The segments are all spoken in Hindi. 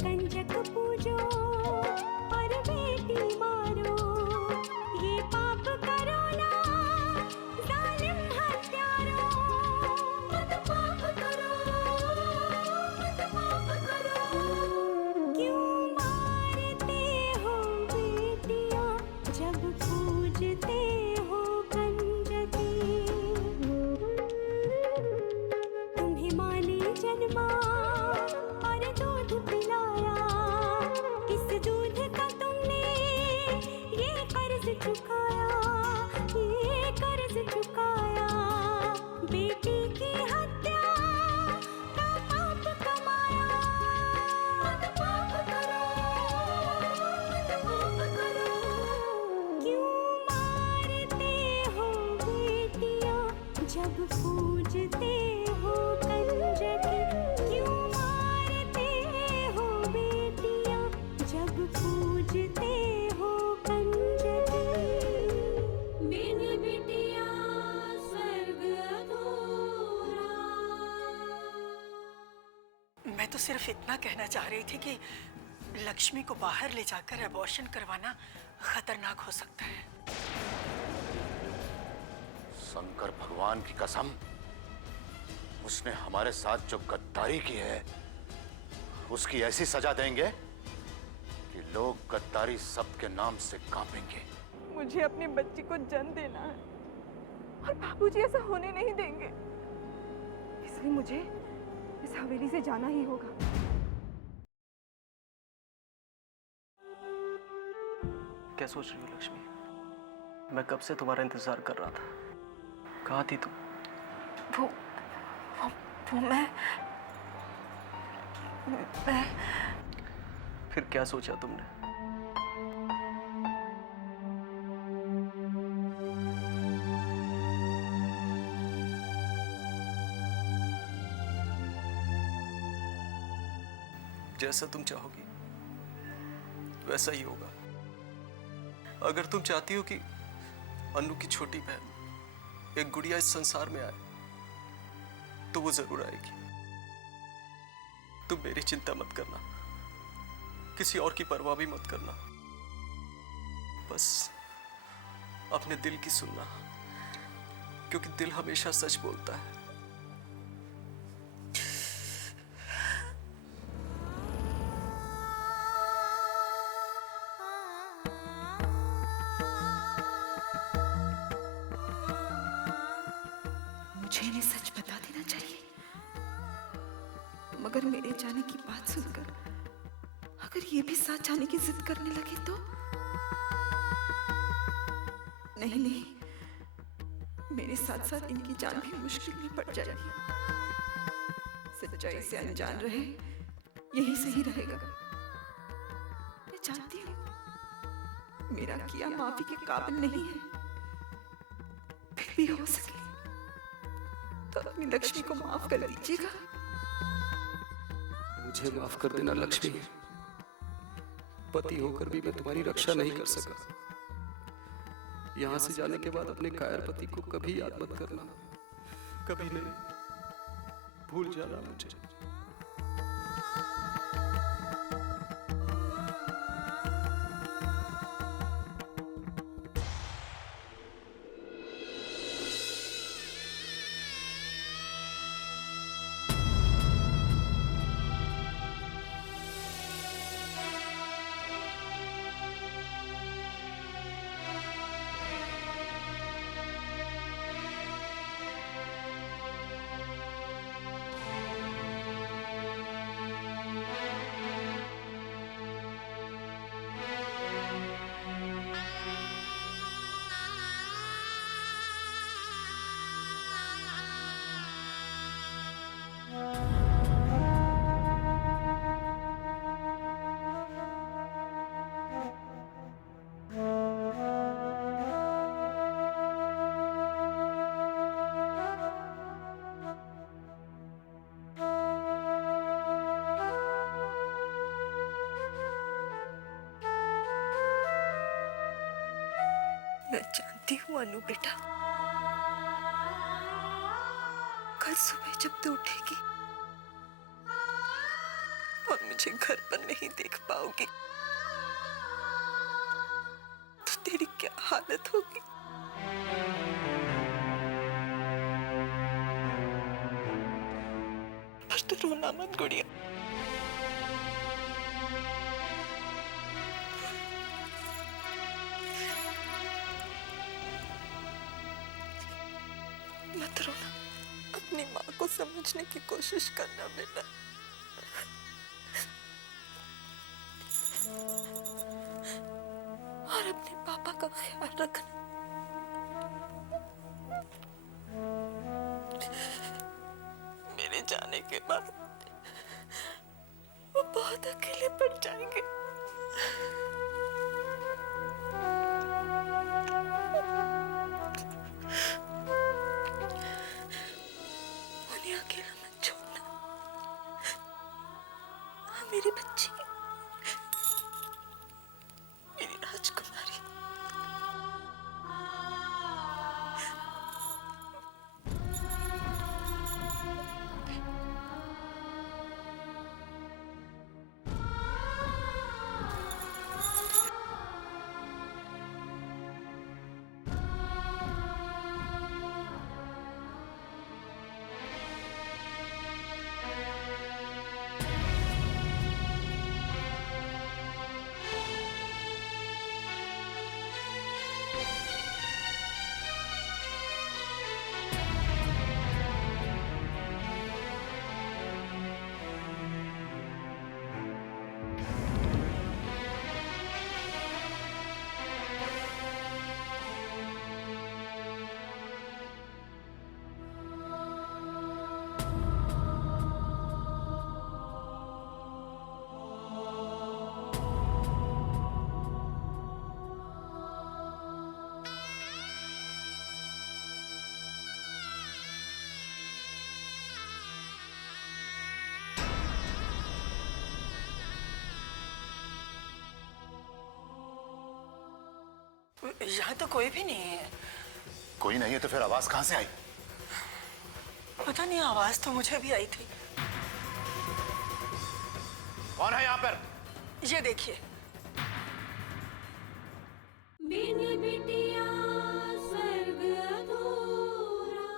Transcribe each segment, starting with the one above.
कंजक पूजो और बेटी मारो, ये पाप करो ना जालिम हत्यारों। मत पाप करो, मत पाप करो। क्यों मारते हो बेटियां जब पूजते हो कंजकी। तुम्हें माँ ने जन्मा और दूध पिलाया, इस दूध का तुमने ये कर्ज चुकाया, ये कर्ज चुकाया। बेटी की हत्या का पाप कमाया। मत पाप करो, मत पाप करो। क्यों मारते हो बेटियां जब पूजते हो कंजकी। क्यों मारते हो बेटियां जब पूजते हो कंजकी। बिन बिटिया स्वर्ग अधूरा। मैं तो सिर्फ इतना कहना चाह रही थी कि लक्ष्मी को बाहर ले जाकर अबॉर्शन करवाना खतरनाक हो सकता है। शंकर भगवान की कसम, उसने हमारे साथ जो गद्दारी की है उसकी ऐसी सजा देंगे कि लोग गद्दारी शब्द के नाम से कांपेंगे। मुझे अपनी बच्ची को जन्म देना है और बाबूजी ऐसा होने नहीं देंगे, इसलिए मुझे इस हवेली से जाना ही होगा। क्या सोच रही हो लक्ष्मी? मैं कब से तुम्हारा इंतजार कर रहा था। कहाँ थी तुम? वो मैं फिर क्या सोचा तुमने? जैसा तुम चाहोगी वैसा ही होगा। अगर तुम चाहती हो कि अनु की छोटी बहन एक गुड़िया इस संसार में आए तो वो जरूर आएगी। तुम मेरी चिंता मत करना, किसी और की परवाह भी मत करना, बस अपने दिल की सुनना, क्योंकि दिल हमेशा सच बोलता है। मुझे इन्हें सच बता देना चाहिए, मगर मेरे जाने की बात सुनकर अगर ये भी साथ जाने की जिद करने लगे तो नहीं, मेरे साथ साथ इनकी जान भी मुश्किल में पड़ जाएगी। सच्चाई से अनजान रहे यही सही रहेगा। मैं जानती हूँ मेरा किया माफी के काबिल नहीं है, फिर भी हो सके तो अपनी लक्ष्मी को माफ कर दीजिएगा। मुझे माफ कर देना लक्ष्मी, पति होकर भी मैं तुम्हारी रक्षा नहीं कर सका। यहाँ से जाने के बाद अपने कायर पति को कभी याद मत करना, कभी नहीं, भूल जाना मुझे। मैं जानती हूँ अनु बेटा, कल सुबह जब तू उठेगी और मुझे घर पर नहीं देख पाओगी तो तेरी क्या हालत होगी। पर तू रोना मत गुड़िया। मत रोना, अपनी माँ को समझने की कोशिश करना बेटा। और अपने पापा का ख्याल रखना। मेरे जाने के बाद वो बहुत अकेले पड़ जाएंगे। उन्हें अकेला मत छोड़ना। मेरी बच्ची, मेरी राजकुमारी। यहाँ तो कोई भी नहीं है। कोई नहीं है तो फिर आवाज कहां से आई? पता नहीं, आवाज तो मुझे भी आई थी। कौन है यहाँ पर? ये देखिए। बिन बिटिया स्वर्ग अधूरा।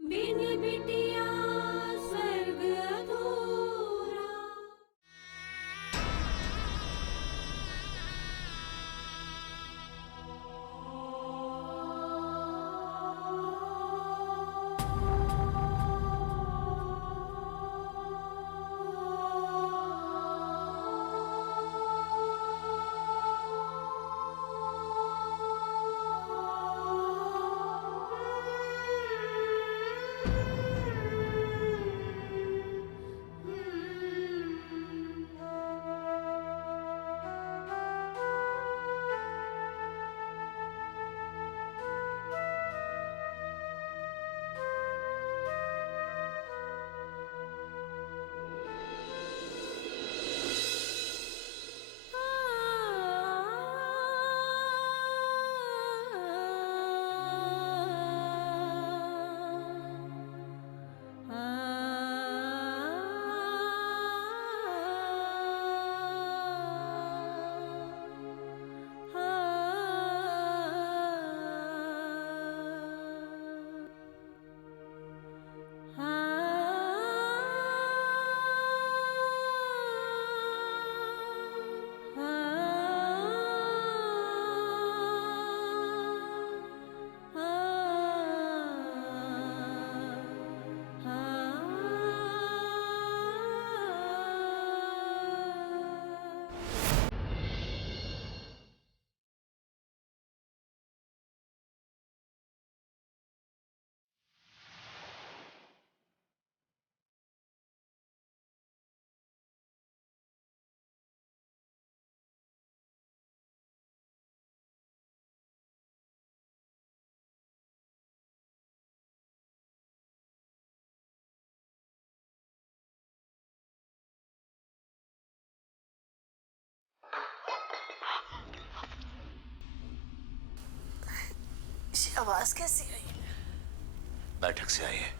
बिन बिटिया स्वर्ग अधूरा। ऐसी आवाज कैसी आई? बैठक से आई है।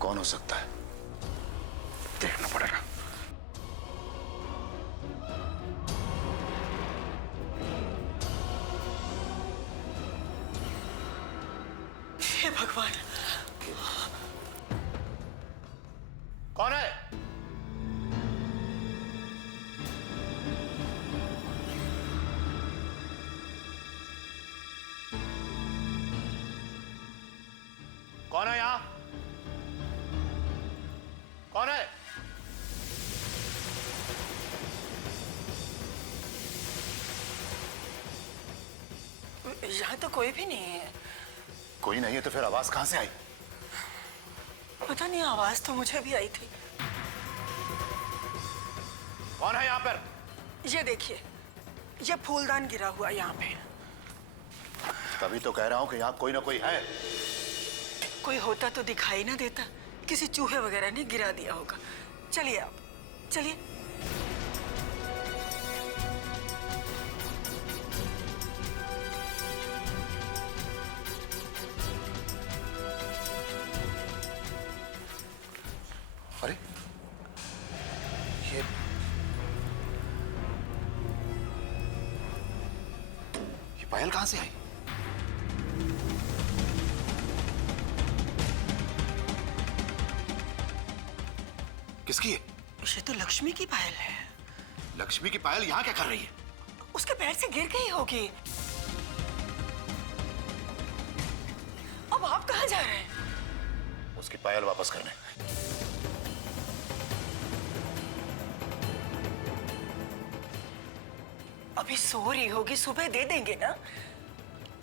कौन हो सकता है? देखना पड़ेगा। हे भगवान, कौन है? कौन है यहां? कौन है? यहाँ तो कोई भी नहीं है। कोई नहीं है तो फिर आवाज कहां से आई? पता नहीं, आवाज तो मुझे भी आई थी। कौन है यहां पर? ये देखिए, ये फूलदान गिरा हुआ यहाँ पे। तभी तो कह रहा हूं कि यहां कोई ना कोई है। कोई होता तो दिखाई ना देता। किसी चूहे वगैरह ने गिरा दिया होगा। चलिए आप, चलिए। अरे ये पायल कहां से आई? किसकी है? ये तो लक्ष्मी की पायल है। लक्ष्मी की पायल यहां क्या कर रही है? उसके पैर से गिर गई होगी। अब आप कहाँ जा रहे हैं? उसकी पायल वापस करने। अभी सो रही होगी, सुबह दे देंगे ना।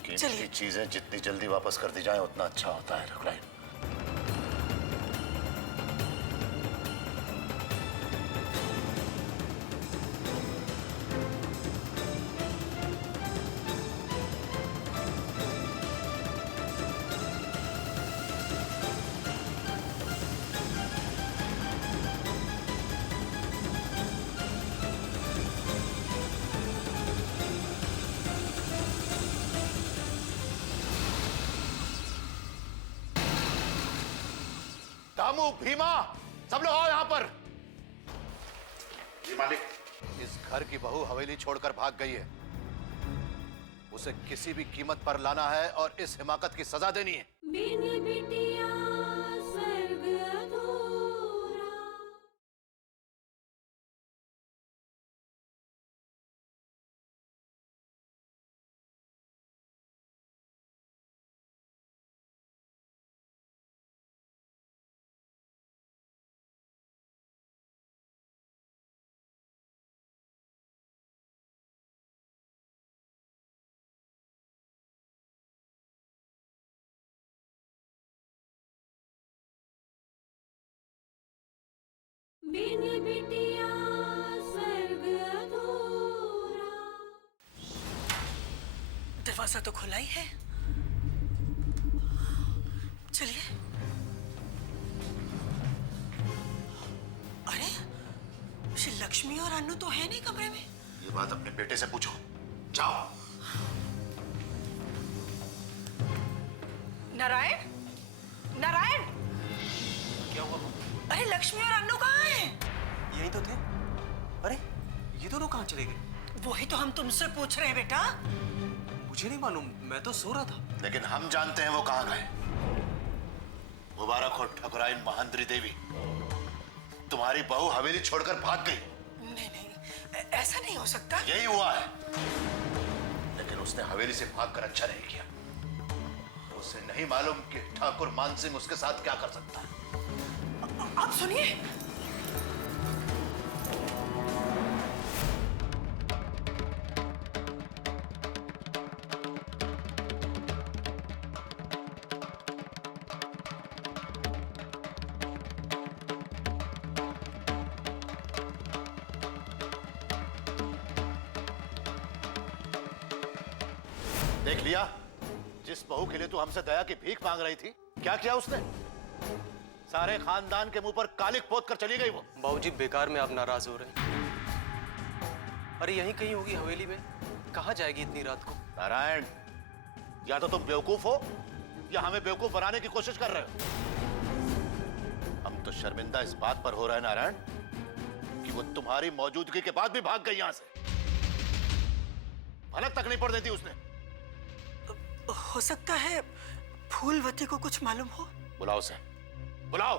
कीमती चीजें जितनी जल्दी वापस कर दी जाए उतना अच्छा होता है रघुराई। दामू, भीमा, सब लोग आओ यहाँ पर। जी मालिक, इस घर की बहू हवेली छोड़कर भाग गई है। उसे किसी भी कीमत पर लाना है और इस हिमाकत की सजा देनी है। बिन बिटिया स्वर्ग अधूरा। बिन बिटिया स्वर्ग अधूरा। दरवाजा तो खुला ही है। चलिए। अरे, श्री लक्ष्मी और अन्नू तो है नहीं कमरे में। ये बात अपने बेटे से पूछो। जाओ। नारायण, नारायण, क्या हुआ? अरे लक्ष्मी और अन्नू कहाँ हैं? यही तो थे। अरे ये दोनों कहाँ चले गए? वही तो हम तुमसे पूछ रहे हैं बेटा। मुझे नहीं मालूम, मैं तो सो रहा था। लेकिन हम जानते हैं वो कहाँ गए। मुबारक हो ठकुराइन महेंद्री देवी, तुम्हारी बहू हवेली छोड़कर भाग गई। नहीं नहीं, ऐसा नहीं हो सकता। यही हुआ है, लेकिन उसने हवेली से भागकर अच्छा नहीं किया। उसे नहीं मालूम कि ठाकुर मान सिंह उसके साथ क्या कर सकता है। आप सुनिए। देख लिया, जिस बहू के लिए तू हमसे दया की भीख मांग रही थी, क्या किया उसने? सारे खानदान के मुंह पर कालिक पोत कर चली गई वो। बाबूजी बेकार में आप नाराज हो रहे हैं। अरे यहीं कहीं होगी हवेली में, कहाँ जाएगी इतनी रात को? नारायण, या तो तुम बेवकूफ हो या हमें बेवकूफ बनाने की कोशिश कर रहे हो। हम तो शर्मिंदा इस बात पर हो रहे हैं नारायण कि वो तुम्हारी मौजूदगी के बाद भी भाग गई यहां से। भनक तक नहीं पड़ देती उसने। हो सकता है फूलवती को कुछ मालूम हो। बुलाओ उसे, बुलाओ।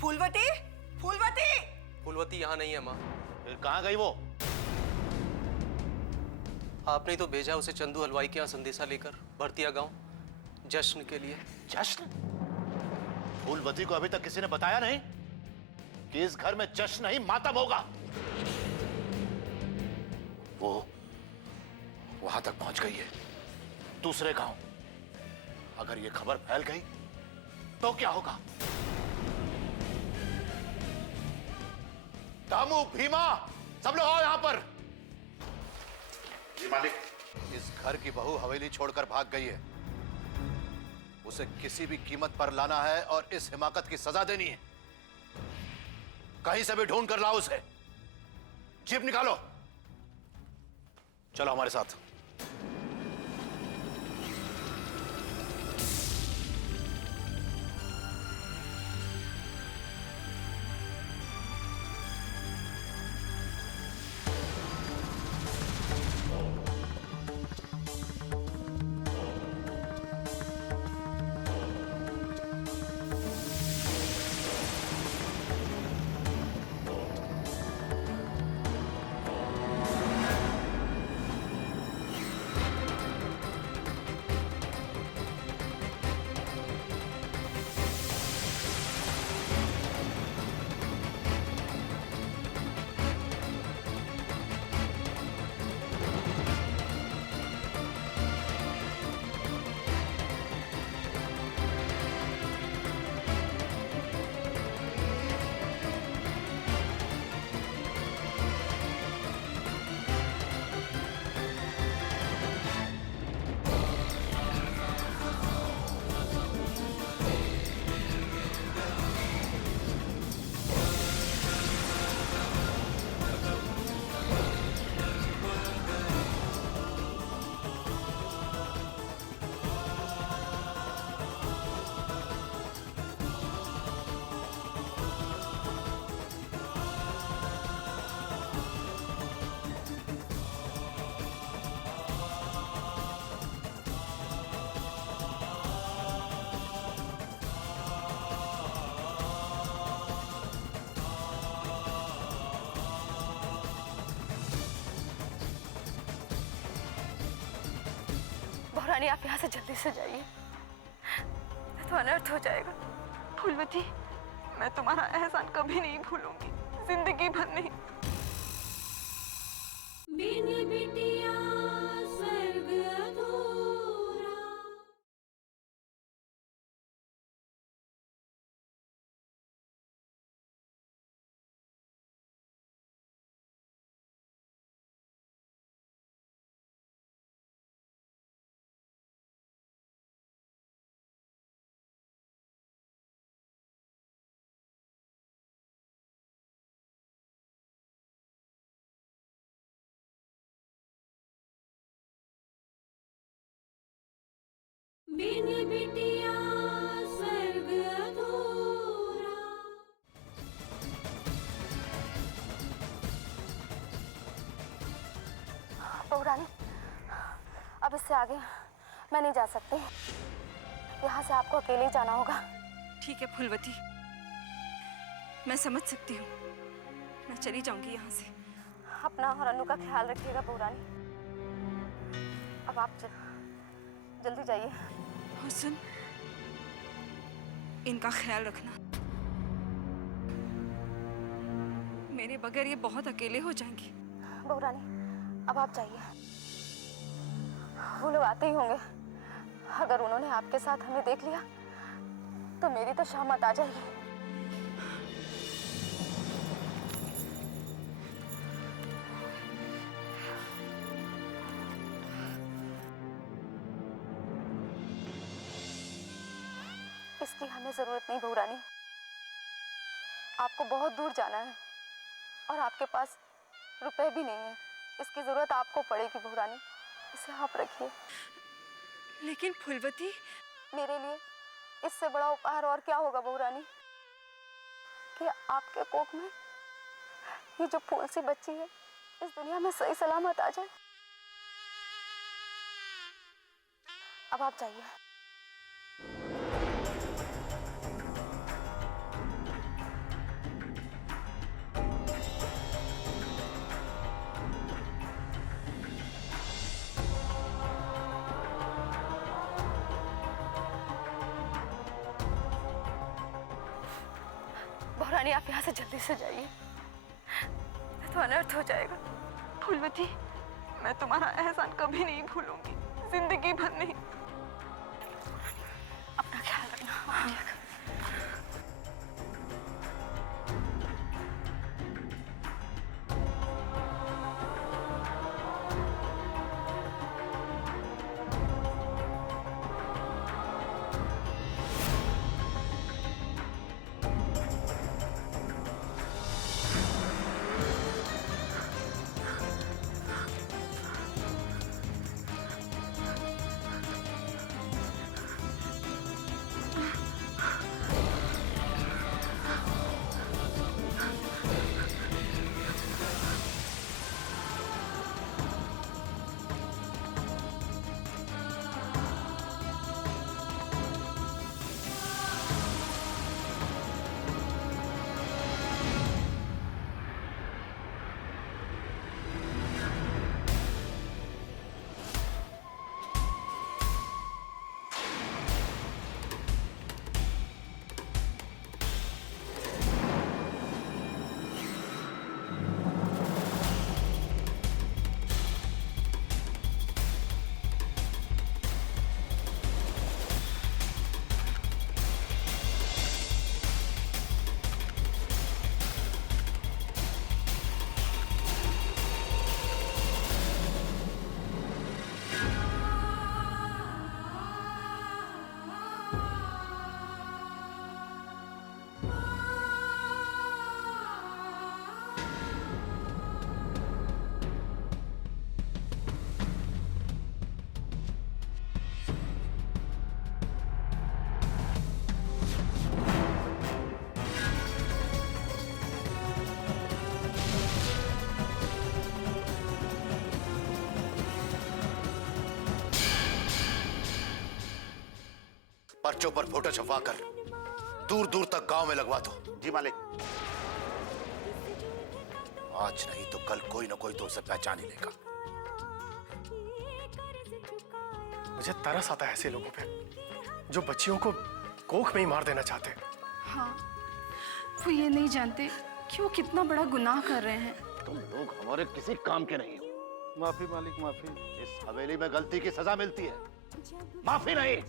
फूलवती, फूलवती। फूलवती यहाँ नहीं है माँ। फिर कहां गई वो? आपने ही तो भेजा उसे चंदू हलवाई के यहाँ संदेशा लेकर भरतिया गांव जश्न के लिए। जश्न? फूलवती को अभी तक किसी ने बताया नहीं कि इस घर में जश्न नहीं मातम होगा। वो वहां तक पहुंच गई है, दूसरे गांव। अगर ये खबर फैल गई तो क्या होगा? दामू, भीमा, सब लोग आओ यहां पर। जी मालिक। इस घर की बहू हवेली छोड़कर भाग गई है। उसे किसी भी कीमत पर लाना है और इस हिमाकत की सजा देनी है। कहीं से भी ढूंढ कर लाओ उसे। जीप निकालो, चलो हमारे साथ। रानी आप यहाँ से जल्दी से जाइए, तो अनर्थ हो जाएगा। फूलवती, मैं तुम्हारा एहसान कभी नहीं भूलूंगी, जिंदगी भर नहीं। बिन बिटिया स्वर्ग अधूरा। बिन बिटिया स्वर्ग अधूरा। बहू रानी, अब इससे आगे मैं नहीं जा सकती। यहाँ से आपको अकेले ही जाना होगा। ठीक है फूलवती, मैं समझ सकती हूँ। मैं चली जाऊंगी यहाँ से। अपना और अनु का ख्याल रखिएगा बहू रानी। अब आप जल्दी जाइए। और सुन, इनका ख्याल रखना। मेरे बगैर ये बहुत अकेले हो जाएंगी। बहू रानी, अब आप जाइए। वो लोग आते ही होंगे। अगर उन्होंने आपके साथ हमें देख लिया तो मेरी तो शामत आ जाएगी। इसकी हमें जरूरत नहीं बहू रानी। आपको बहुत दूर जाना है और आपके पास रुपए भी नहीं है। इसकी जरूरत आपको पड़ेगी बहू रानी। इसे आप रखिए। लेकिन फूलवती, मेरे लिए इससे बड़ा उपहार और क्या होगा बहू रानी कि आपके कोख में ये जो फूल सी बच्ची है इस दुनिया में सही सलामत आ जाए। अब आप जाइए। बहू रानी, आप यहाँ से जल्दी से जाइए, तो अनर्थ हो जाएगा। फूलवती, मैं तुम्हारा एहसान कभी नहीं भूलूंगी, जिंदगी भर नहीं। अपना ख्याल रखना। पर्चों पर फोटो छपवाकर दूर दूर तक गांव में लगवा दो। जी मालिक। आज नहीं तो कल कोई ना कोई तो उसे पहचान ही लेगा। मुझे तरस आता है ऐसे लोगों पे जो बच्चियों को कोख में ही मार देना चाहते हैं। हाँ, वो ये नहीं जानते कि वो कितना बड़ा गुनाह कर रहे हैं। तुम लोग हमारे किसी काम के नहीं हो। माफी मालिक, माफी। इस हवेली में गलती की सजा मिलती है, माफी नहीं।